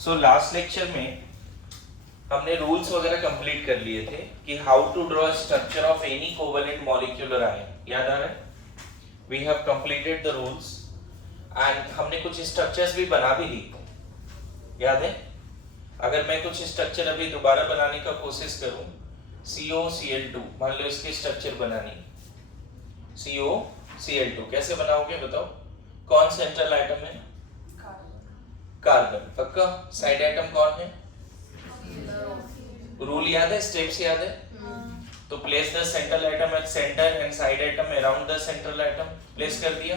So last lecture में हमने rules वगैरह कंप्लीट कर लिए थे कि how to draw structure of any covalent molecular ion. याद आ रहा है? We have completed the rules and हमने कुछ स्ट्रक्चर्स भी बना भी ली। याद है? अगर मैं कुछ स्ट्रक्चर अभी दोबारा बनाने का कोशिश करूं, COCl2 मान लो इसकी स्ट्रक्चर बनानी, COCl2 कैसे बनाओगे बताओ? कौन सेंट्रल एटम है? कार्बन। पक्का? साइड एटम कौन है? रूल याद है? स्टेप्स याद है? तो place the central atom at centre and side atom around the central atom. Place कर दिया।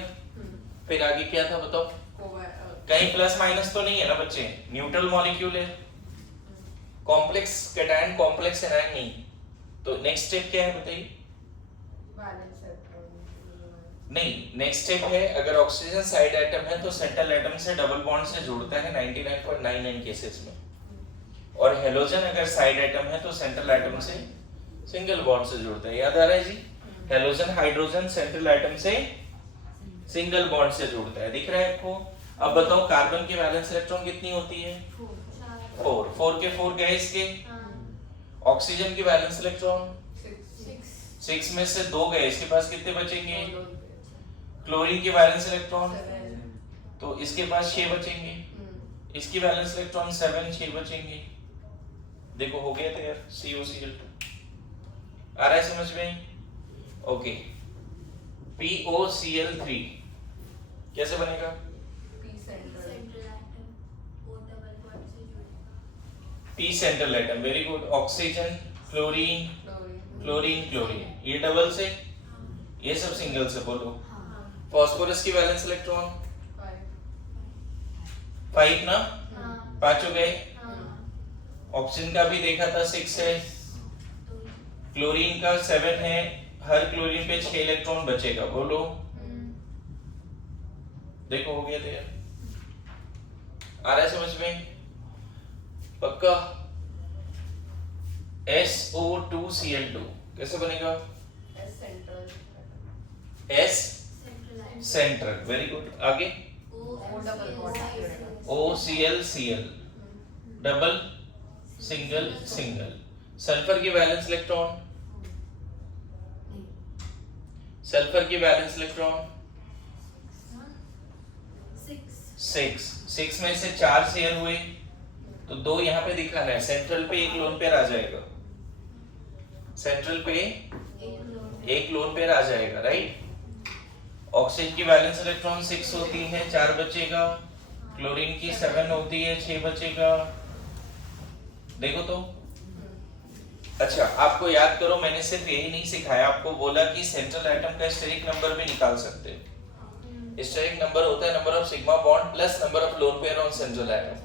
फिर आगे क्या था बताओ? कहीं प्लस माइनस तो नहीं है ना बच्चे? न्यूट्रल मॉलिक्यूल है, कॉम्प्लेक्स कैटायन कॉम्प्लेक्स एनायन नहीं। तो नेक्स्ट स्टेप क्या है बताइए? नहीं, नेक्स्ट स्टेप है अगर ऑक्सीजन साइड एटम है तो सेंट्रल एटम से डबल बॉन्ड से जुड़ता है 99.99 केसेस में, और हेलोजन अगर साइड एटम है तो सेंट्रल एटम से सिंगल बॉन्ड से जुड़ता है। याद आ रहा है जी? हेलोजन हाइड्रोजन सेंट्रल एटम से सिंगल बॉन्ड से जुड़ता है। दिख रहा है आपको? अब बताओ कार्बन की वैलेंस इलेक्ट्रॉन कितनी होती है? 4 के 4 गैस के। ऑक्सीजन की वैलेंस इलेक्ट्रॉन 6 में से 2 गए, इसके पास कितने बचेंगे? क्लोरीन की वैलेंस इलेक्ट्रॉन तो इसके पास 6 बचेंगे, इसकी वैलेंस इलेक्ट्रॉन 7, 6 बचेंगे। देखो हो गया तैयार COCl2। आ रहा है समझ में? ओके, POCl3 कैसे बनेगा? P central atom, very good. Oxygen chlorine chlorine chlorine, ये डबल से, ये सब सिंगल से। बोलो फास्फोरस की वैलेंस इलेक्ट्रॉन 5 ना? 5 हो गए। ऑक्सीजन का भी देखा था 6 है, क्लोरीन का 7 है, हर क्लोरीन पे 6 इलेक्ट्रॉन बचेगा। बोलो देखो हो गया तैयार। आ रहा है समझ में? पक्का? SO2Cl2 कैसे बनेगा? S central, very good. आगे OClCl double single single. Sulphur की वैलेंस इलेक्ट्रॉन, सल्फर की वैलेंस इलेक्ट्रॉन 6 में से 4 शेयर हुए तो 2 यहाँ पे दिखाना है। सेंट्रल पे एक लोन पेयर आ जाएगा, सेंट्रल पे एक लोन पेयर आ जाएगा, राइट? ऑक्सीजन की वैलेंस इलेक्ट्रॉन 6 होती है, 4 बचेगा। क्लोरीन की 7 होती है, 6 बचेगा। देखो तो। अच्छा, आपको याद करो, मैंने सिर्फ यही नहीं सिखाया, आपको बोला कि सेंट्रल एटम का स्टेरिक नंबर भी निकाल सकते हैं। स्टेरिक नंबर होता है number of sigma bond plus number of lone pair on central atom.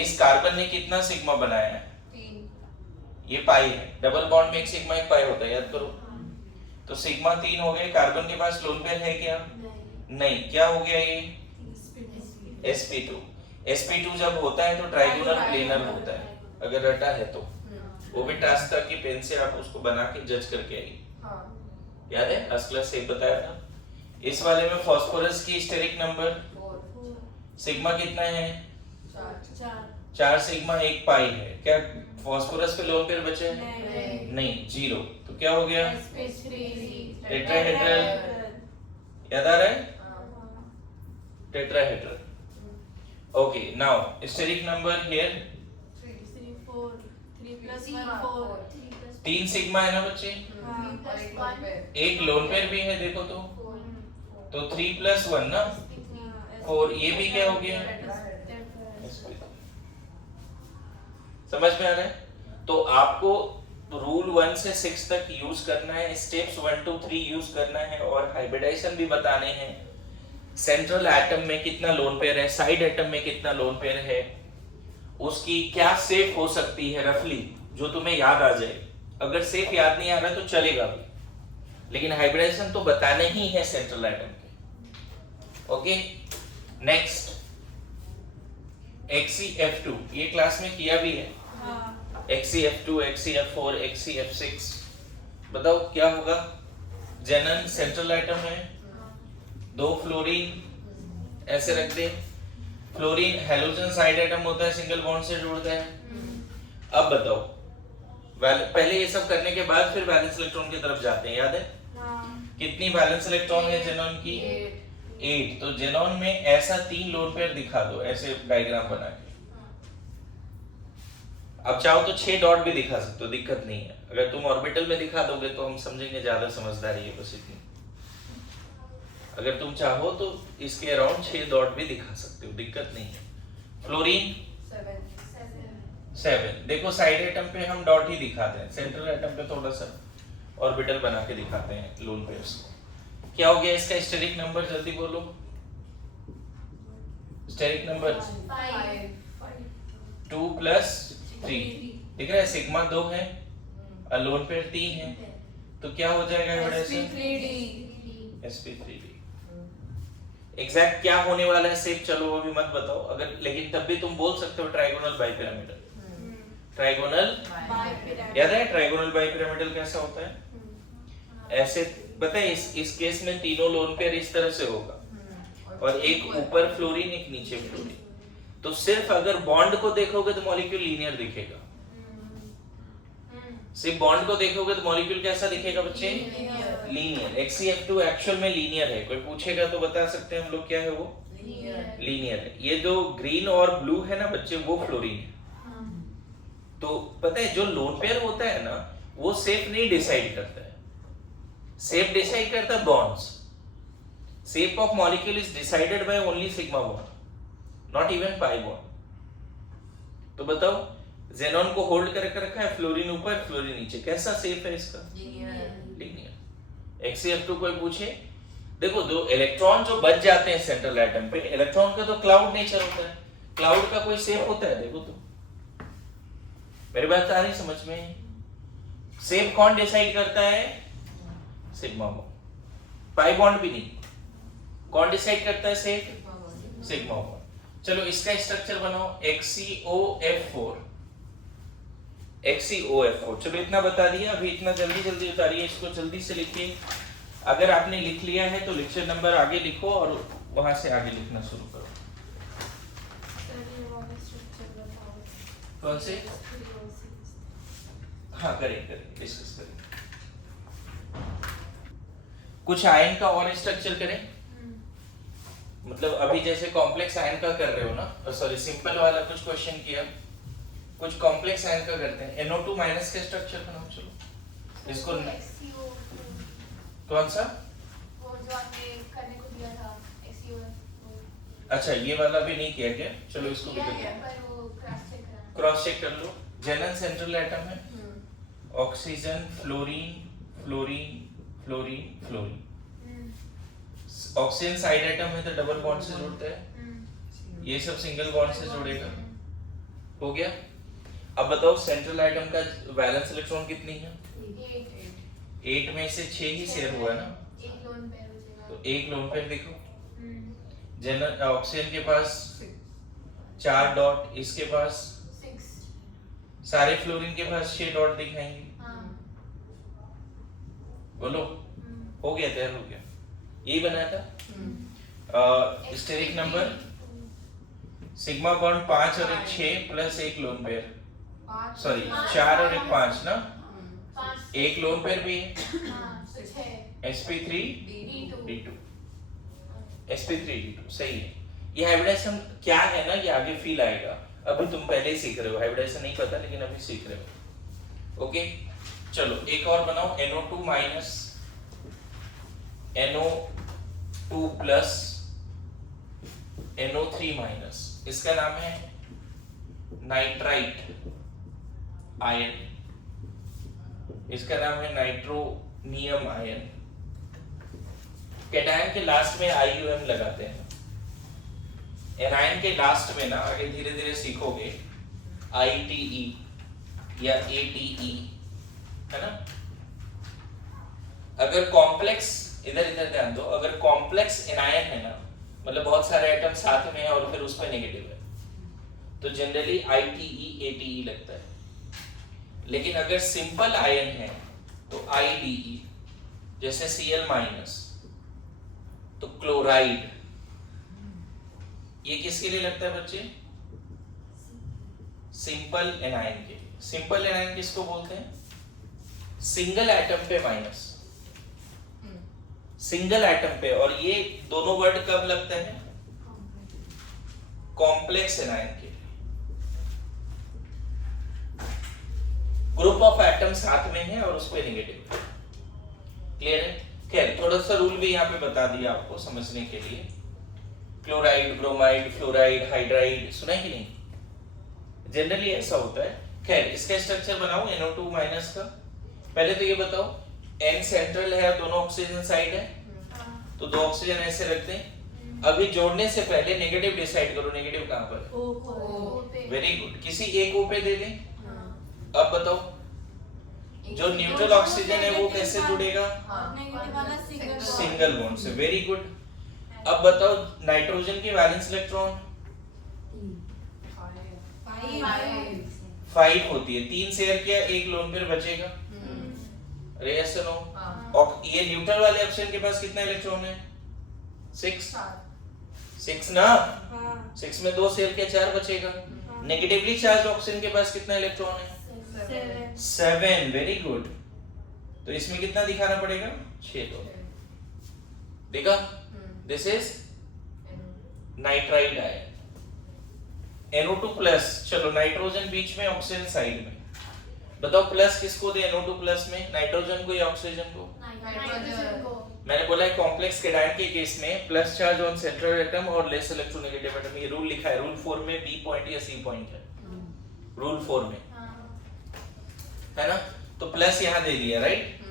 इस कार्बन ने कितना सिग्मा बनाया है? 3। ये पाई है, डबल बॉन्ड में एक सिग्मा एक पाई होता है, याद करो। तो सिग्मा 3 हो गए। कार्बन के पास लोन पेयर है क्या? नहीं। क्या हो गया ये? sp2। sp2 जब होता है तो ट्राइगोनल प्लेनर होता है, अगर रटा है तो। वो भी टास्क था कि पेन से आप उसको बना के जज करके आइए। याद है? लास्ट क्लास से बताया था। इस वाले में फास्फोरस की स्टेरिक नंबर सिग्मा कितना है? 4 सिग्मा 1 पाई है। क्या फास्फोरस पे लोन पेयर बचे? नहीं, 0। तो क्या हो गया? टेट्राहेड्रल। याद आ रहा है? Tetrahedral. Okay, now steric number here 3 sigma है ना बच्चे? एक लोन पेयर भी है, देखो तो 3 + 1 ना 4। ये भी क्या हो गया? समझ में आ रहा है? तो आपको रूल 1 से 6 तक यूज करना है, स्टेप्स 1 2 3 यूज करना है, और हाइब्रिडाइजेशन भी बताने हैं। सेंट्रल एटम में कितना लोन पेयर है, साइड एटम में कितना लोन पेयर है, उसकी क्या सेफ हो सकती है रफली, जो तुम्हें याद आ जाए। अगर सेफ याद नहीं आ रहा तो चलेगा भी, लेकिन हाइब्रिडाइजेशन तो बताने ही है सेंट्रल एटम के। ओके, नेक्स्ट XeF2, ये क्लास में किया भी है। XeF2, XeF4, XeF6। बताओ क्या होगा? जेनन सेंट्रल एटम है, 2 फ्लोरीन ऐसे रख दे, फ्लोरीन हेलोजन साइड एटम होता है, सिंगल बॉन्ड से जोड़ता है। अब बताओ, पहले ये सब करने के बाद फिर वैलेंस इलेक्ट्रॉन की तरफ जाते हैं, याद है? कितनी वैलेंस इलेक्ट्रॉन है जेनॉन की? 8। तो जेनॉन में ऐसा 3 लोन पेयर दिखा दो, ऐसे डायग्राम बना के। अब चाहो तो 6 डॉट भी दिखा सकते हो, दिक्कत नहीं है। अगर तुम ऑर्बिटल में दिखा दोगे तो हम समझेंगे ज्यादा समझदारी है, बस इतनी। अगर तुम चाहो तो इसके अराउंड 6 डॉट भी दिखा सकते हो, दिक्कत नहीं है। फ्लोरीन 7। देखो साइड एटम पे हम डॉट ही दिखाते हैं, सेंट्रल एटम पे थोड़ा सा ऑर्बिटल बना के दिखाते हैं लोन पेयर्स को। क्या हो गया इसका स्टेरिक नंबर, जल्दी बोलो। स्टेरिक नंबर 2 + 3, ठीक है। सिग्मा 2 है, लोन पेयर 3 है, तो क्या हो जाएगा sp3d। एग्जैक्ट क्या होने वाला है शेप, चलो वो भी मत बताओ अगर, लेकिन तब भी तुम बोल सकते हो ट्राइगोनल बाइपिरामिडल। ट्राइगोनल याद है ट्राइगोनल बाइपिरामिडल कैसा होता है? ऐसे पता है, इस केस में तीनों लोन पेयर इस तरह से होगा और एक ऊपर फ्लोरीन एक नीचे फ्लोरीन। तो सिर्फ अगर बॉन्ड को देखोगे तो मॉलिक्यूल लीनियर दिखेगा, सिर्फ बॉन्ड को देखोगे तो मॉलिक्यूल कैसा दिखेगा बच्चे? लीनियर। XeF2 एक्चुअल में लीनियर है, कोई पूछेगा तो बता सकते हैं हम लोग क्या है वो? लीनियर है। ये जो ग्रीन और ब्लू है ना बच्चे, वो फ्लोरीन है। तो पता है जो लोन पेयर होता है ना, वो शेप नहीं डिसाइड करता है, शेप डिसाइड करता है bonds. Shape of molecule is decided by only sigma bond, not even pi bond. तो बताओ, जेनॉन को होल्ड करके रखा है, फ्लोरीन ऊपर फ्लोरीन नीचे, कैसा शेप है इसका? लीनियर। XeF2 कोई पूछे, देखो दो इलेक्ट्रॉन जो बच जाते हैं सेंट्रल एटम पे, इलेक्ट्रॉन का तो क्लाउड नेचर होता है, क्लाउड का कोई शेप होता है? देखो तो, मेरी बात आ रही समझ में? शेप कौन डिसाइड करता है? Sigma bond. पाई बॉन्ड भी नहीं, कौन डिसाइड करता है शेप? Sigma bond. चलो इसका स्ट्रक्चर बनाओ, XeOF4। XeOF4, चलो इतना बता दिया। अभी इतना जल्दी जल्दी उतारिए इसको, जल्दी से लिखिए। अगर आपने लिख लिया है तो लेक्चर नंबर आगे लिखो और वहां से आगे लिखना शुरू करो। कौन से? हाँ करें डिस्कस करें। कुछ आयन का और स्ट्रक्चर करें, मतलब अभी जैसे कॉम्प्लेक्स आयन का कर रहे हो ना, सॉरी सिंपल वाला कुछ क्वेश्चन किया, कुछ कॉम्प्लेक्स आयन का करते हैं। NO2 माइनस के स्ट्रक्चर बनाओ। चलो इसको कौन सा? वो जो आपने करने को दिया था XeO। अच्छा ये वाला भी नहीं किया क्या? चलो इसको भी क्रॉस चेक कर लो। जेनन सेंट्रल एटम है, oxygen fluorine fluorine fluorine fluorine. Oxygen side atom है तो डबल बॉन्ड से जोड़ता है, ये सब सिंगल बॉन्ड से जोड़ेगा। हो गया। अब बताओ सेंट्रल एटम का वैलेंस इलेक्ट्रॉन कितनी है? 8 में से 6 ही शेयर हुआ है ना, तो एक लोन पेयर देखो। जनरल ऑक्सीजन के पास 4 डॉट, इसके पास 6, सारे फ्लोरीन के पास 6 डॉट दिखाएंगे। बोलो हो गया, तैयार हो गया। यही बनाया था। स्टेरिक नंबर सिग्मा बॉन्ड 5 और 1 6 प्लस एक लोन पेयर, सॉरी 4 और 1 5 ना, एक लोन पेयर भी है। sp3d2 sp3d2 सही है। ये हाइब्रिडाइजेशन क्या है ना, ये आगे फील आएगा, अभी तुम पहले ही सीख रहे हो, हाइब्रिडाइजेशन नहीं पता लेकिन अभी सीख रहे हो। ओके चलो एक और बनाओ, NO2 minus NO2 plus NO3 minus, इसका नाम है नाइट्राइट आयन, इसका नाम है नाइट्रोनियम आयन। कैटायन के लास्ट में IUM लगाते हैं, एनायन के लास्ट में ना, आगे धीरे धीरे सीखोगे ITE या ATE है ना। अगर कॉम्प्लेक्स, इधर इधर ध्यान दो, अगर कॉम्प्लेक्स एनायन है ना, मतलब बहुत सारे एटम साथ में है और फिर उस पर नेगेटिव है, तो जनरली ITE ATE लगता है। लेकिन अगर सिंपल आयन है तो IDE, जैसे Cl माइनस तो क्लोराइड, ये किसके लिए लगता है बच्चे? सिंपल एनायन के लिए। सिंपल एनायन किसको बोलते हैं? सिंगल एटम पे माइनस, सिंगल एटम पे। और ये दोनों वर्ड कब लगते हैं? कॉम्प्लेक्स एनायन के लिए। ग्रुप ऑफ एटम साथ में है और उस पे नेगेटिव। क्लियर है? खैर थोड़ा सा रूल भी यहाँ पे बता दिया आपको समझने के लिए। क्लोराइड, ब्रोमाइड, फ्लोराइड, हाइड्राइड, सुना है कि नहीं? जनरली ऐसा होता है। खैर इसका स्ट्रक्चर बनाओ NO2 माइनस का। पहले तो ये बताओ N सेंट्रल है और दोनों ऑक्सीजन साइड है, तो दो ऑक्सीजन ऐसे रखते हैं। अभी जोड़ने से पहले नेगेटिव डिसाइड करो, नेगेटिव कहां पर है? वेरी गुड, किसी एक O पे दे दें। अब बताओ जो न्यूट्रल ऑक्सीजन है वो कैसे जुड़ेगा? सिंगल बॉन्ड से। Very good. अब बताओ नाइट्रोजन की वैलेंस इलेक्ट्रॉन 5 होती है। 3 शेयर किया, एक लोन पेयर बचेगा। अरे ऐसा नो। और ये न्यूट्रल वाले ऑक्सीजन के पास कितना इलेक्ट्रॉन है? 6 ना। 6 में 2 शेयर किया, 4 बचेगा। नेगेटिवली चार्ज ऑक्सीजन के पास कितना इलेक्ट्रॉन है? 7। Very good. तो इसमें कितना दिखाना पड़ेगा? 6 तो देखा। This is nitride ion NO2 plus. चलो नाइट्रोजन बीच में, ऑक्सीजन साइड में। बताओ प्लस किसको दे NO2 प्लस में? नाइट्रोजन को या ऑक्सीजन को? नाइट्रोजन को। मैंने बोला है कॉम्प्लेक्स केटायन के केस में plus charge on central atom और लेस इलेक्ट्रोनेगेटिव एटम। ये रूल लिखा है, रूल 4 में B पॉइंट या C पॉइंट है। रूल 4 में है ना। तो प्लस यहाँ दे दिया, राइट।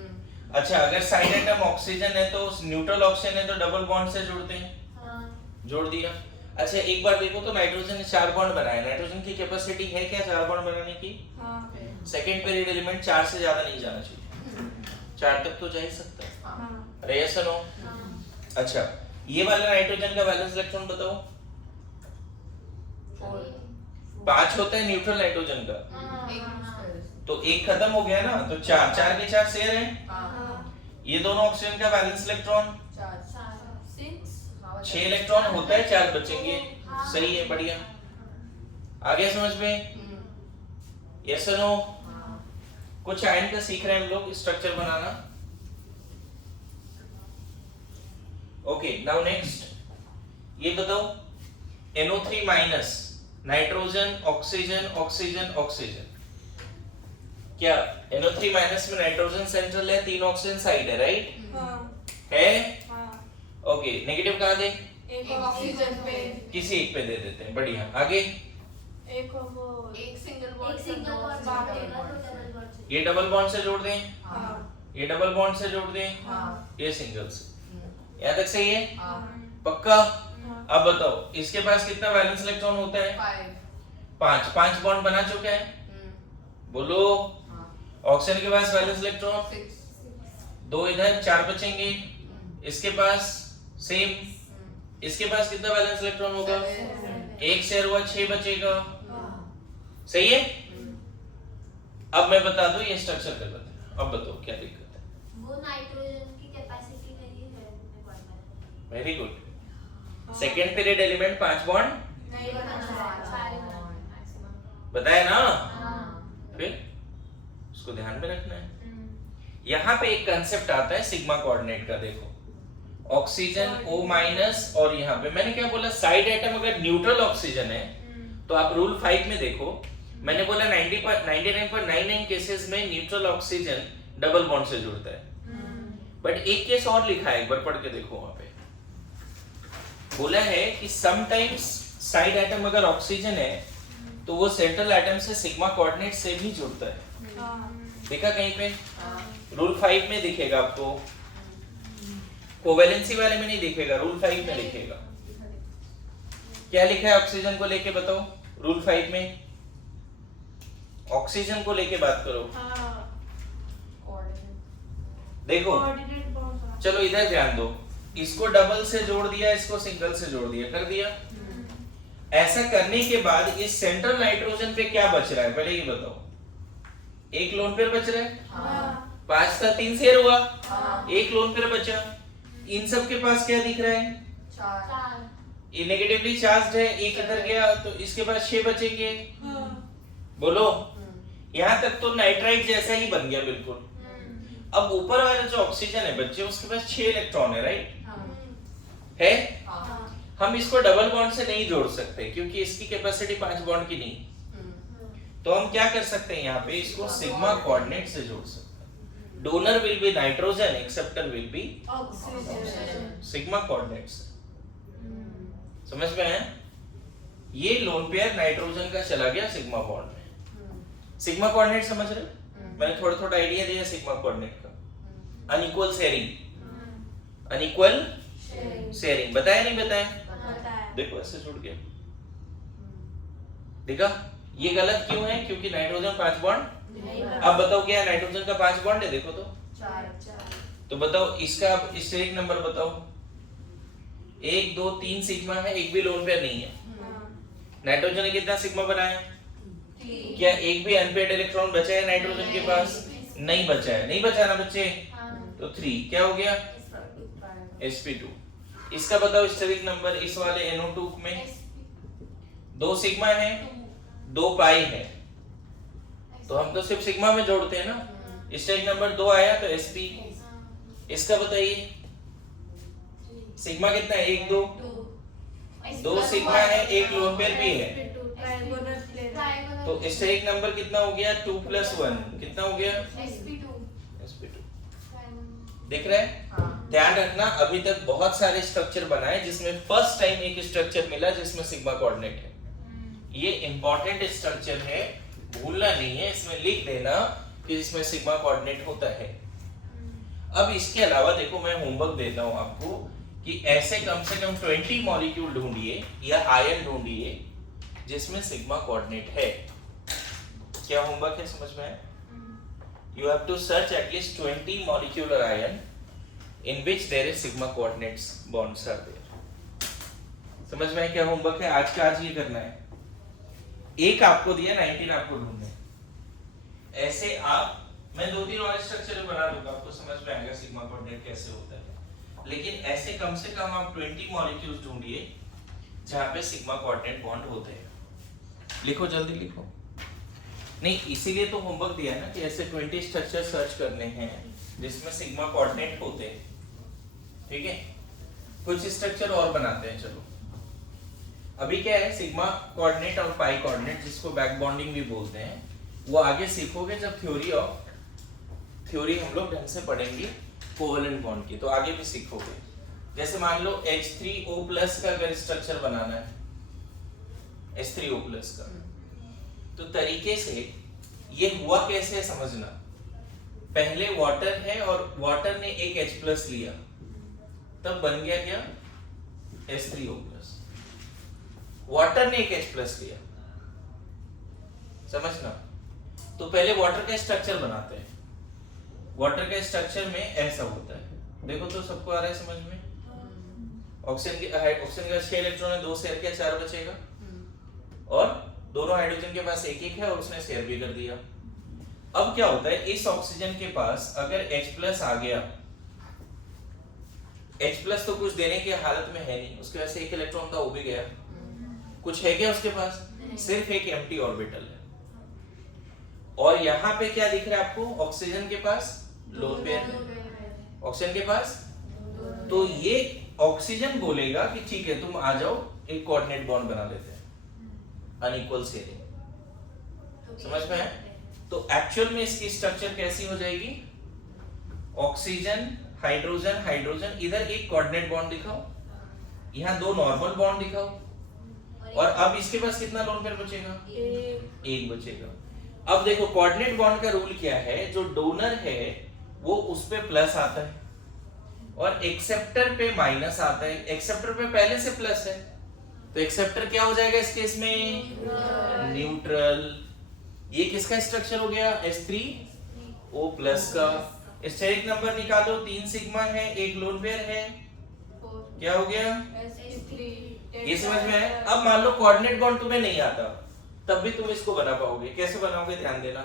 अच्छा अगर साइड एटम ऑक्सीजन है तो न्यूट्रल ऑक्सीजन है तो डबल बॉन्ड से जुड़ते हैं। जोड़ दिया। अच्छा एक बार देखो तो नाइट्रोजन ने 4 बॉन्ड बनाए। नाइट्रोजन की कैपेसिटी है क्या 4 बॉन्ड बनाने की? सेकंड पीरियड एलिमेंट 4 से ज्यादा नहीं जाना चाहिए। 4 तक तो जा ही सकता है। अरे ऐसा नो। अच्छा ये वाला नाइट्रोजन का वैलेंस इलेक्ट्रॉन बताओ। 5 होता है न्यूट्रल नाइट्रोजन का। तो एक खत्म हो गया ना, तो 4 के 4 शेयर हैं। ये दोनों ऑक्सीजन का वैलेंस इलेक्ट्रॉन 6 इलेक्ट्रॉन होता है, 4 बचेंगे। सही है, बढ़िया। आगे समझ में? यस और नो? कुछ आयन का सीख रहे हैं हम लोग स्ट्रक्चर बनाना। ओके नाउ नेक्स्ट ये बताओ NO3 minus, nitrogen, oxygen, oxygen, oxygen. क्या NO3 माइनस में नाइट्रोजन सेंट्रल है, 3 ऑक्सीजन साइड है, राइट? है। ओके नेगेटिव कहाँ दे? एक ऑक्सीजन पे, किसी एक पे दे देते हैं। बढ़िया। आगे एक सिंगल बॉन्ड, ये डबल बॉन्ड से जोड़ दें, ये डबल बॉन्ड से जोड़ दें, ये सिंगल से। यहाँ तक सही है? पक्का? अब बताओ इसके पास कितना वैलेंस इलेक्ट्रॉन होता है? 5 बॉन्ड बना चुका है। बोलो ऑक्सीजन के पास वैलेंस इलेक्ट्रॉन 2 इधर, 4 बचेंगे। इसके पास सेम। इसके पास कितना वैलेंस इलेक्ट्रॉन होगा? 1 शेयर हुआ, 6 बचेगा। सही है। अब मैं बता दूं ये स्ट्रक्चर कर लेते हैं। अब बताओ क्या दिक्कत है? वो नाइट्रोजन की कैपेसिटी नहीं है। Very good. Second period element 5 bond नहीं बनाना, मैक्सिमम बताया ना। फिर उसको ध्यान में रखना है। यहाँ पे एक कंसेप्ट आता है सिग्मा कोऑर्डिनेट का। देखो ऑक्सीजन O माइनस, और यहाँ पे मैंने क्या बोला, साइड एटम अगर न्यूट्रल ऑक्सीजन है तो आप रूल 5 में देखो, मैंने बोला 99.99 केसेस में न्यूट्रल ऑक्सीजन डबल बॉन्ड से जुड़ता है। बट एक केस और लिखा है, एक बार पढ़ के देखो। वहां पे बोला है कि समटाइम्स साइड एटम अगर ऑक्सीजन है तो वो सेंट्रल एटम से सिग्मा कोऑर्डिनेट से भी जुड़ता है। देखा कहीं पे? रूल 5 में दिखेगा आपको, कोवैलेंसी वाले में नहीं दिखेगा, रूल 5 में दिखेगा। क्या लिखा है ऑक्सीजन को लेके बताओ रूल 5 में? ऑक्सीजन को लेके बात करो। देखो चलो इधर ध्यान दो, इसको डबल से जोड़ दिया, इसको सिंगल से जोड़ दिया, कर दिया। ऐसा करने के बाद इस सेंट्रल नाइट्रोजन पे क्या बच रहा है पहले ये बताओ? एक लोन पेयर बच रहा है। 5 था, 3 शेयर हुआ, एक लोन पेयर बचा। इन सब के पास क्या दिख रहा है? ये नेगेटिवली चार्ज्ड है, एक इधर गया तो इसके पास 6 बचेंगे। बोलो, यहाँ तक तो नाइट्राइट जैसा ही बन गया बिल्कुल। अब ऊपर वाला जो ऑक्सीजन है बच्चे, उसके पास 6 इलेक्ट्रॉन है, राइट है। हम इसको डबल बॉन्ड से नहीं जोड़ सकते क्योंकि इसकी कैपेसिटी 5 बॉन्ड की नहीं। तो हम क्या कर सकते हैं, यहाँ पे इसको सिग्मा कोऑर्डिनेट से जोड़ सकते हैं। Donor will be nitrogen, acceptor will be sigma coordinate से। समझ में है? ये लोन पेयर नाइट्रोजन का चला गया सिग्मा बॉन्ड में। सिग्मा कोऑर्डिनेट समझ रहे? मैंने थोड़ा थोड़ा आइडिया दिया सिग्मा कोऑर्डिनेट का। अनइक्वल शेयरिंग, अनइक्वल शेयरिंग बताया नहीं बताया? देखो ऐसे जुड़ गया, देखा? ये गलत क्यों है? क्योंकि नाइट्रोजन 5 बॉन्ड। अब बताओ क्या नाइट्रोजन का 5 बॉन्ड है? देखो तो 4। तो बताओ इसका स्टेरिक नंबर बताओ। 1 2 3 सिग्मा है, एक भी लोन पेयर नहीं है। नाइट्रोजन ने कितना सिग्मा बनाया? क्या एक भी अनपेयर्ड इलेक्ट्रॉन बचा है नाइट्रोजन के पास? नहीं बचा है, नहीं बचा ना बच्चे। तो 3 क्या हो गया? sp2। इसका बताओ स्टेरिक नंबर इस वाले NO2 में। 2 सिग्मा है, 2 पाई है, तो हम तो सिर्फ सिग्मा में जोड़ते हैं ना। स्टेरिक नंबर 2 आया तो sp। इसका बताइए सिग्मा कितना है? 1 2 सिग्मा है, एक लोन पेयर भी है, तो स्टेरिक नंबर कितना हो गया? 2 + 1 कितना हो गया? sp2। देख रहे हैं? ध्यान रखना, अभी तक बहुत सारे स्ट्रक्चर बनाए जिसमें फर्स्ट टाइम एक स्ट्रक्चर मिला जिसमें सिग्मा कोऑर्डिनेट है। ये इंपॉर्टेंट स्ट्रक्चर है, भूलना नहीं है, इसमें लिख देना कि इसमें सिग्मा कोऑर्डिनेट होता है। अब इसके अलावा देखो, मैं होमवर्क देता हूं आपको कि ऐसे कम से कम 20 मॉलिक्यूल ढूंढिए या आयन ढूंढिए जिसमें सिग्मा कोऑर्डिनेट है। क्या होमवर्क है? समझ में है? You have to search at least 20 molecular ion in which there is sigma coordinates bonds are there. समझ में है क्या होमवर्क है? आज का आज ये करना है। एक आपको दिया, 19 आपको ढूंढने। ऐसे आप, मैं 2-3 और स्ट्रक्चर बना दूंगा, आपको समझ में आएगा सिग्मा कोऑर्डिनेट कैसे होता है। लेकिन ऐसे कम से कम आप 20 मॉलिक्यूल्स ढूंढिए जहां पे सिग्मा कोऑर्डिनेट बॉन्ड होते हैं। लिखो, जल्दी लिखो। नहीं, इसीलिए तो होमवर्क दिया ना कि ऐसे 20 स्ट्रक्चर सर्च करने हैं जिसमें सिग्मा कोऑर्डिनेट होते हैं। ठीक है, कुछ स्ट्रक्चर और बनाते हैं। चलो, अभी क्या है, सिग्मा कोऑर्डिनेट और पाई कोऑर्डिनेट, जिसको बैक बॉन्डिंग भी बोलते हैं, वो आगे सीखोगे जब थ्योरी हम लोग ढंग से पढ़ेंगे कोवेलेंट बॉन्ड की, तो आगे भी सीखोगे। जैसे मान लो H3O+ का अगर स्ट्रक्चर बनाना है, H3O+ का, तो तरीके से ये हुआ कैसे है समझना। पहले वाटर है और वाटर ने एक H+ लिया, तब बन गया क्या? H3O+। वाटर ने एक H+ लिया, समझना। तो पहले वाटर का स्ट्रक्चर बनाते हैं। वाटर का स्ट्रक्चर में ऐसा होता है, देखो तो सबको आ रहा है समझ में? ऑक्सीजन का 6 इलेक्ट्रॉन है, 2 शेयर किया, 4 बचेगा। और दोनों हाइड्रोजन के पास एक एक है और उसने शेयर भी कर दिया। अब क्या होता है, इस ऑक्सीजन के पास अगर H+ आ गया, H+ तो कुछ देने की हालत में है नहीं, उसके पास एक इलेक्ट्रॉन था, वो भी गया। कुछ है क्या उसके पास? सिर्फ एक एम्प्टी ऑर्बिटल है। और यहाँ पे क्या दिख रहा है आपको? ऑक्सीजन के पास लोन पेयर है, ऑक्सीजन के पास। तो ये ऑक्सीजन बोलेगा कि ठीक है, तुम आ जाओ, एक कोऑर्डिनेट बॉन्ड बना लेते हैं, अनइक्वल शेयरिंग। समझ में है? तो एक्चुअल में इसकी स्ट्रक्चर कैसी हो जाएगी? ऑक्सीजन, हाइड्रोजन, हाइड्रोजन, इधर एक कोऑर्डिनेट बॉन्ड दिखाओ, यहाँ 2 नॉर्मल बॉन्ड दिखाओ, और अब इसके पास कितना लोन पेयर बचेगा? एक बचेगा। अब देखो, कोऑर्डिनेट बॉन्ड का रूल क्या है? जो डोनर है वो उस पे प्लस आता है और एक्सेप्टर पे माइनस आता है। एक्सेप्टर पे पहले से प्लस है, तो एक्सेप्टर क्या हो जाएगा इस केस में? न्यूट्रल। ये किसका स्ट्रक्चर हो गया? H3O+ का। स्टेरिक नंबर निकालो, 3 सिग्मा है, एक लोन पेयर है, क्या हो गया? ये समझ में है? अब मान लो कोऑर्डिनेट बॉन्ड तुम्हें नहीं आता, तब भी तुम इसको बना पाओगे। कैसे बनाओगे? ध्यान देना,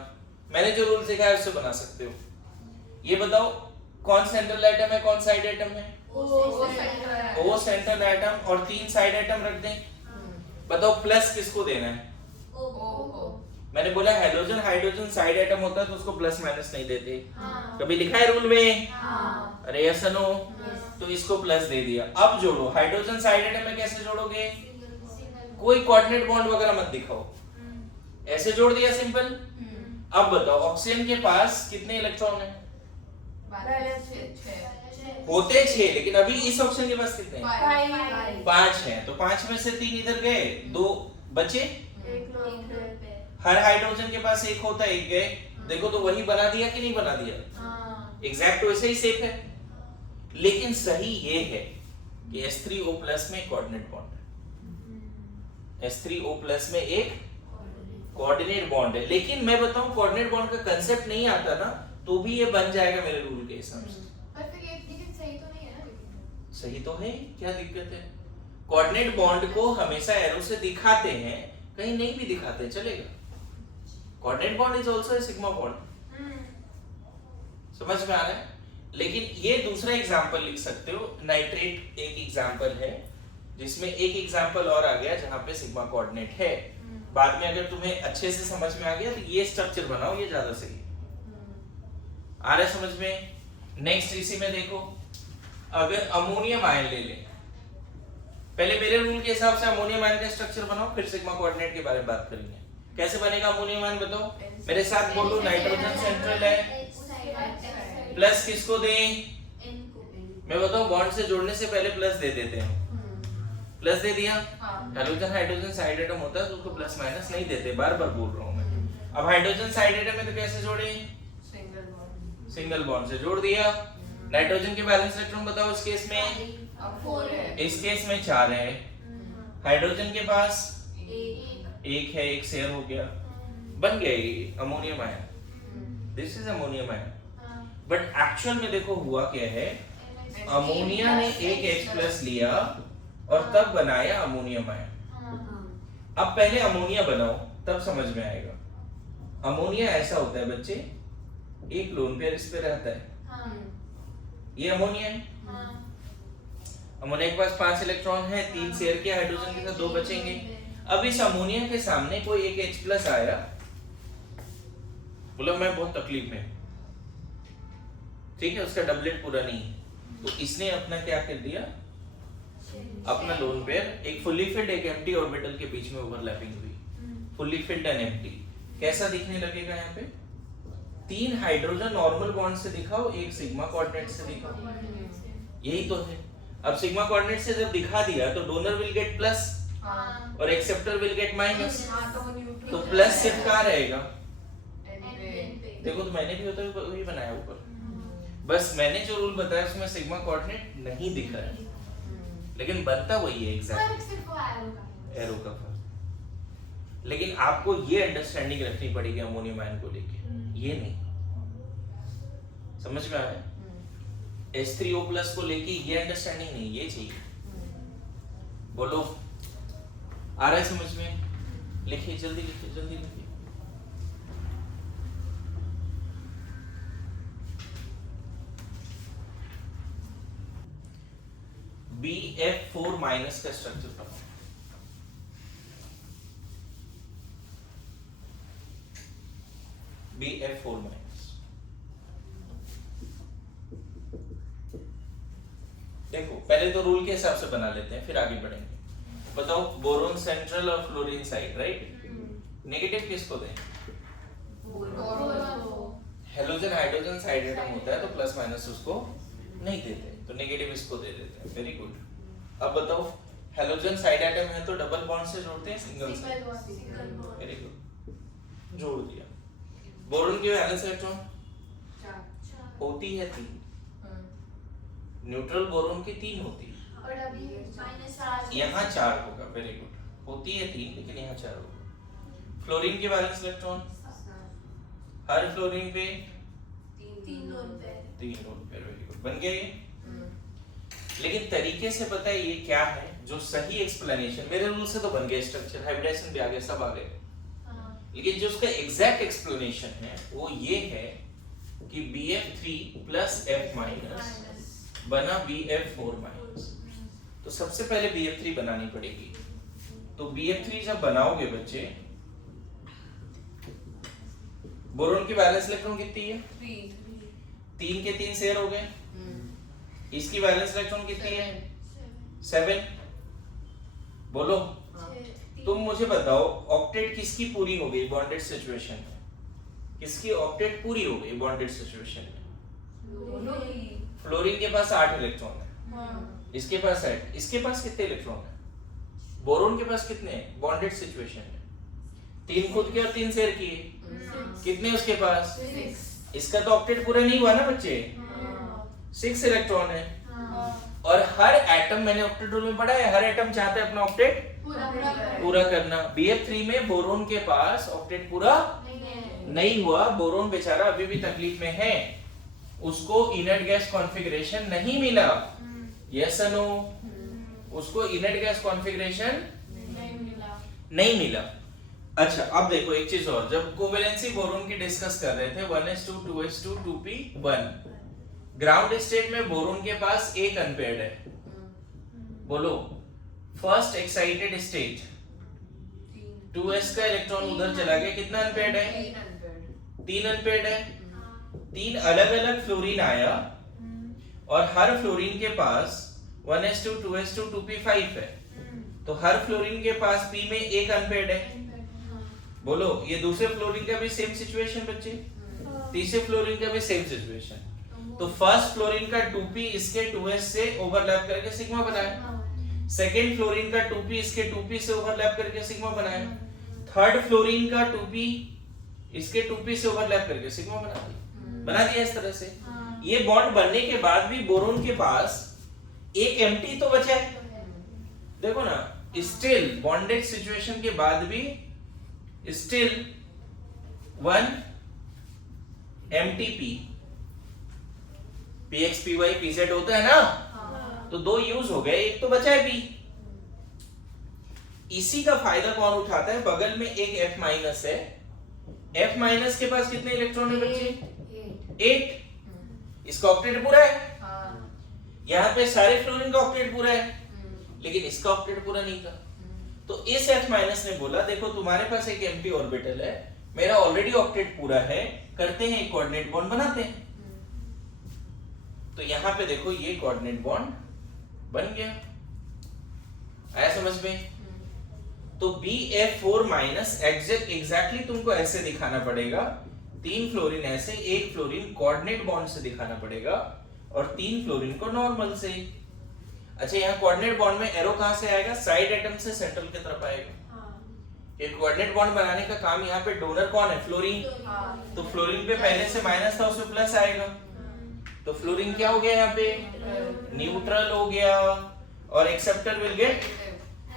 मैंने जो रूल सिखाया उससे बना सकते हो। ये बताओ, कौन सेंट्रल एटम है, कौन साइड एटम है? ओ सेंट्रल एटम और 3 साइड एटम रख दें। बताओ प्लस किसको देना है? मैंने बोला हेलोजन हाइड्रोजन साइड एटम होता है तो उसको प्लस माइनस नहीं देते। कभी लिखा है रूल में? अरे यस नो, तो इसको प्लस दे दिया। अब जोड़ो, हाइड्रोजन साइड एटम में कैसे जोड़ोगे? कोई कोऑर्डिनेट बॉन्ड वगैरह मत दिखाओ, ऐसे जोड़ दिया सिंपल। अब बताओ ऑक्सीजन के पास कितने इलेक्ट्रॉन है? होते 6, लेकिन अभी इस ऑक्सीजन के पास कितने हैं? 5 हैं। तो 5 में से 3 इधर गए, 2 बचे। हर हाइड्रोजन के पास 1 होता है, 1 गए। देखो तो वही बना दिया कि नहीं बना दिया? एग्जैक्ट वैसे ही सेफ है। लेकिन सही ये है कि H3O+ में कोऑर्डिनेट बॉन्ड है। H3O+ में एक कोऑर्डिनेट बॉन्ड है। लेकिन मैं बताऊं कोऑर्डिनेट बॉन्ड का कांसेप्ट नहीं आता ना तो भी ये बन जाएगा मेरे रूल के हिसाब से। पर फिर ये लेकिन सही तो नहीं है ना? सही तो है, क्या दिक्कत है? कोऑर्डिनेट बॉन्ड को हमेशा एरो से दिखाते हैं, कहीं नहीं भी दिखाते हैं चलेगा। Coordinate bond is also a sigma bond. समझ में आ रहा है? लेकिन ये दूसरा एग्जांपल लिख सकते हो। नाइट्रेट एक एग्जांपल है जिसमें एक एग्जांपल और आ गया जहां पे सिग्मा कोऑर्डिनेट है। बाद में अगर तुम्हें अच्छे से समझ में आ गया तो ये स्ट्रक्चर बनाओ, ये ज्यादा सही है। आ रहा है समझ में? नेक्स्ट इसी में देखो, अगर अमोनियम आयन ले लें, पहले मेरे रूल के हिसाब से अमोनियम आयन का स्ट्रक्चर बनाओ, फिर सिग्मा कोऑर्डिनेट के बारे में बात करेंगे। कैसे बनेगा अमोनियम आयन बताओ? मेरे साथ बोलो, नाइट्रोजन सेंट्रल है, प्लस किसको दें? मैं बताऊं बॉन्ड से जोड़ने से पहले प्लस दे देते हैं। प्लस दे दिया। हाइड्रोजन हाइड्रोजन साइड एटम होता है तो उसको प्लस माइनस नहीं देते, बार बार बोल रहा हूं मैं। अब हाइड्रोजन साइड एटम में तो कैसे जोड़े? सिंगल बॉन्ड से जोड़ दिया। नाइट्रोजन के बैलेंस इलेक्ट्रॉन बताओ इस केस में? 4 है। इस केस में 4 है। हाइड्रोजन के पास 1 है, 1 शेयर हो गया, बन गया ये ammonium ion. This is ammonium ion. But actual में देखो हुआ क्या है, अमोनिया ने एक H+ लिया और तब बनाया अमोनियम आयन। अब पहले अमोनिया बनाओ तब समझ में आएगा। अमोनिया ऐसा होता है बच्चे, एक लोन पेयर इस पे रहता है। ये अमोनिया है। अमोनिया के पास 5 इलेक्ट्रॉन है, 3 शेयर किया हाइड्रोजन के साथ, 2 बचेंगे। अब इस अमोनिया के सामने कोई एक H+ आया, बोला मैं बहुत तकलीफ में, ठीक है, उसका डबलेट पूरा नहीं है, तो इसने अपना क्या कर दिया, अपना लोन पेयर, एक फुल्ली फिल्ड एक एम्प्टी ऑर्बिटल के बीच में ओवरलैपिंग हुई। फुल्ली फिल्ड एंड एम्प्टी कैसा दिखने लगेगा? यहाँ पे 3 हाइड्रोजन नॉर्मल बॉन्ड से दिखाओ, एक सिग्मा कोऑर्डिनेट से दिखाओ, यही तो है। अब सिग्मा कोऑर्डिनेट से जब दिखा दिया तो डोनर विल गेट प्लस और एक्सेप्टर विल गेट माइनस, तो प्लस सिर्फ कहाँ रहेगा? देखो तो मैंने भी होता है वही बनाया ऊपर, बस मैंने जो रूल बताया उसमें सिग्मा कोऑर्डिनेट नहीं दिख रहा है, लेकिन बनता वही है एग्जैक्ट एरो का फर्क। लेकिन आपको ये अंडरस्टैंडिंग रखनी पड़ेगी अमोनियम आयन को लेके, ये नहीं समझ में आ रहा है? H3O+ को लेके ये अंडरस्टैंडिंग नहीं, ये चाहिए। बोलो आ रहा है समझ में? लिखिए जल्दी, लिखिए जल्दी लिखिए। BF4- का स्ट्रक्चर बनाओ। BF4-। देखो पहले तो रूल के हिसाब से बना लेते हैं, फिर आगे बढ़ेंगे। बताओ बोरोन सेंट्रल और फ्लोरीन साइड, राइट? नेगेटिव किसको दें? हेलोजन हाइड्रोजन साइड एटम होता है तो प्लस माइनस उसको नहीं देते, तो नेगेटिव इसको दे देते हैं। Very good. अब बताओ हेलोजन साइड एटम है तो डबल बॉन्ड से जोड़ते हैं सिंगल से? वेरी गुड, जोड़ दिया। बोरोन की वैलेंस इलेक्ट्रॉन होती है 3, न्यूट्रल बोरोन की 3 होती है, और अभी -4 यहाँ 4 होगा। वेरी गुड, होती है 3 लेकिन यहाँ 4 होगा। फ्लोरीन की वैलेंस इलेक्ट्रॉन हर फ्लोरीन पे 3 लोन पे 3 लोन पे। वेरी गुड, बन गया ये। लेकिन तरीके से पता है ये क्या है जो सही एक्सप्लेनेशन, मेरे रूल से तो बन गया स्ट्रक्चर, हाइब्रिडाइजेशन भी आ गया, सब आ गए, लेकिन जो उसका एग्जैक्ट एक्सप्लेनेशन है वो ये है कि BF3 + F- बना BF4 माइनस। तो सबसे पहले BF3 बनानी पड़ेगी। तो BF3 जब बनाओगे बच्चे, बोरोन की वैलेंस इलेक्ट्रॉन कितनी है? 3 के 3 शेयर हो गए। इसकी वैलेंस इलेक्ट्रॉन कितनी है? 7। बोलो तुम मुझे बताओ, ऑक्टेट किसकी पूरी हो गई बॉन्डेड सिचुएशन में? किसकी ऑक्टेट पूरी हो गई बॉन्डेड सिचुएशन में? फ्लोरीन के पास 8 इलेक्ट्रॉन है, इसके पास 8। इसके पास कितने इलेक्ट्रॉन है? बोरोन के पास कितने हैं बॉन्डेड सिचुएशन में? 3 खुद के और 3 शेयर किए। कितने उसके पास? 6। इसका तो ऑक्टेट पूरा नहीं हुआ ना बच्चे, 6 इलेक्ट्रॉन है। और हर एटम, मैंने ऑक्टेट रूल में पढ़ा है, हर एटम चाहता है अपना ऑक्टेट पूरा करना। BF3 में बोरोन के पास ऑक्टेट पूरा नहीं हुआ। बोरोन बेचारा अभी भी तकलीफ में है, उसको इनर्ट गैस कॉन्फ़िगरेशन नहीं मिला। यस और नो? उसको इनर्ट गैस कॉन्फ़िगरेशन नहीं मिला। अच्छा अब देखो एक चीज और, जब कोवेलेंसी बोरोन की डिस्कस कर रहे थे 1s2 2s2 2p1, ground state में बोरोन के पास एक अनपेयर्ड है। बोलो फर्स्ट एक्साइटेड स्टेट 2s का इलेक्ट्रॉन उधर चला गया, कितना अनपेयर्ड है? 3 अनपेयर्ड है। 3 अलग अलग फ्लोरीन आया और हर फ्लोरीन के पास 1s2 2s2 2p5 है। तो हर फ्लोरीन के पास p में एक अनपेयर्ड है। बोलो ये दूसरे फ्लोरीन का भी सेम सिचुएशन बच्चे, तीसरे फ्लोरीन का भी सेम सिचुएशन। तो फर्स्ट फ्लोरीन का 2p इसके 2s से ओवरलैप करके सिग्मा बनाया, सेकेंड फ्लोरीन का 2p इसके 2p से ओवरलैप करके सिग्मा बनाया, थर्ड फ्लोरीन का 2p इसके 2p से ओवरलैप करके सिग्मा बना दिया इस तरह से। ये बॉन्ड बनने के बाद भी बोरोन के पास एक एम्प्टी तो बचा है। देखो ना, स्टिल बॉन्डेड सिचुएशन के बाद भी still 1 empty p, px py pz होता है ना, तो 2 यूज हो गए, एक तो बचा है p। इसी का फायदा कौन उठाता है? बगल में एक F माइनस है, F माइनस के पास कितने इलेक्ट्रॉन है बच्चे? 8। इसका ऑक्टेट पूरा है। यहाँ पे सारे फ्लोरीन का ऑक्टेट पूरा है, लेकिन इसका ऑक्टेट पूरा नहीं था। तो इस F माइनस ने बोला देखो तुम्हारे पास एक एम्प्टी ऑर्बिटल है, मेरा ऑलरेडी ऑक्टेट पूरा है, करते हैं एक कोऑर्डिनेट बॉन्ड बनाते हैं। तो यहाँ पे देखो ये कोऑर्डिनेट बॉन्ड बन गया। आया समझ में? तो BF4 माइनस एग्जैक्टली तुमको ऐसे दिखाना पड़ेगा, 3 फ्लोरीन ऐसे, एक फ्लोरीन कोऑर्डिनेट बॉन्ड से दिखाना पड़ेगा और 3 फ्लोरीन को नॉर्मल से। अच्छा यहाँ कोऑर्डिनेट बॉन्ड में एरो कहां से आएगा? साइड एटम से सेंट्रल की तरफ आएगा। ये कोऑर्डिनेट बॉन्ड बनाने का काम, यहाँ पे डोनर कौन है? फ्लोरीन। तो फ्लोरीन पे पहले से माइनस था, उसमें प्लस आएगा। तो फ्लोरीन क्या हो गया यहाँ पे? न्यूट्रल हो गया। और एक्सेप्टर विल गेट,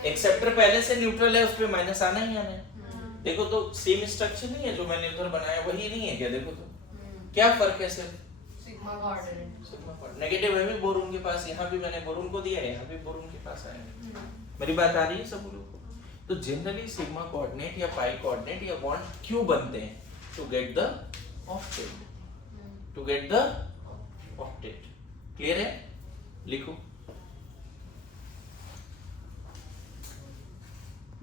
एक्सेप्टर पहले से न्यूट्रल है, उस पे माइनस आना ही आना है। देखो तो सेम स्ट्रक्चर नहीं है जो मैंने उधर बनाया, वही नहीं है क्या? देखो तो क्या फर्क है सिर्फ सिग्मा कोऑर्डिनेट। नेगेटिव है भी बोरोन के पास, यहाँ भी मैंने बोरोन को दिया है, यहाँ भी बोरोन के पास आया। मेरी बात आ रही है सब लोग? तो जनरली सिग्मा कोऑर्डिनेट या पाई कोऑर्डिनेट या बॉन्ड क्यों बनते हैं? To get the octet, to get the octet. Clear है? लिखो।